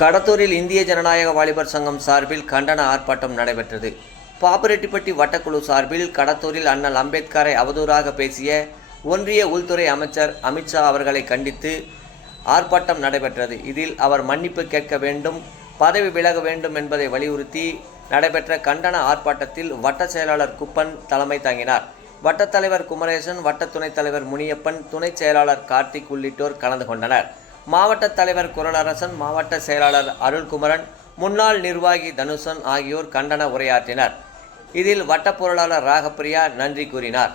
கடத்தூரில் இந்திய ஜனநாயக வாலிபர் சங்கம் சார்பில் கண்டன ஆர்ப்பாட்டம் நடைபெற்றது. பாப்பிரெட்டிப்பட்டி வட்டக்குழு சார்பில் கடத்தூரில் அண்ணல் அம்பேத்கரை அவதூறாக பேசிய ஒன்றிய உள்துறை அமைச்சர் அமித்ஷா அவர்களை கண்டித்து ஆர்ப்பாட்டம் நடைபெற்றது. இதில் அவர் மன்னிப்பு கேட்க வேண்டும் பதவி விலக வேண்டும் என்பதை வலியுறுத்தி நடைபெற்ற கண்டன ஆர்ப்பாட்டத்தில் வட்ட செயலாளர் குப்பன் தலைமை தாங்கினார். வட்டத்தலைவர் குமரேசன் வட்ட துணைத் தலைவர் முனியப்பன் துணைச் செயலாளர் கார்த்திக் உள்ளிட்டோர் கலந்து கொண்டனர். மாவட்ட தலைவர் குரலரசன் மாவட்ட செயலாளர் அருள்குமரன் முன்னாள் நிர்வாகி தனுஷன் ஆகியோர் கண்டன உரையாற்றினர். இதில் வட்ட பொருளாளர் ராகப்பிரியா நன்றி கூறினார்.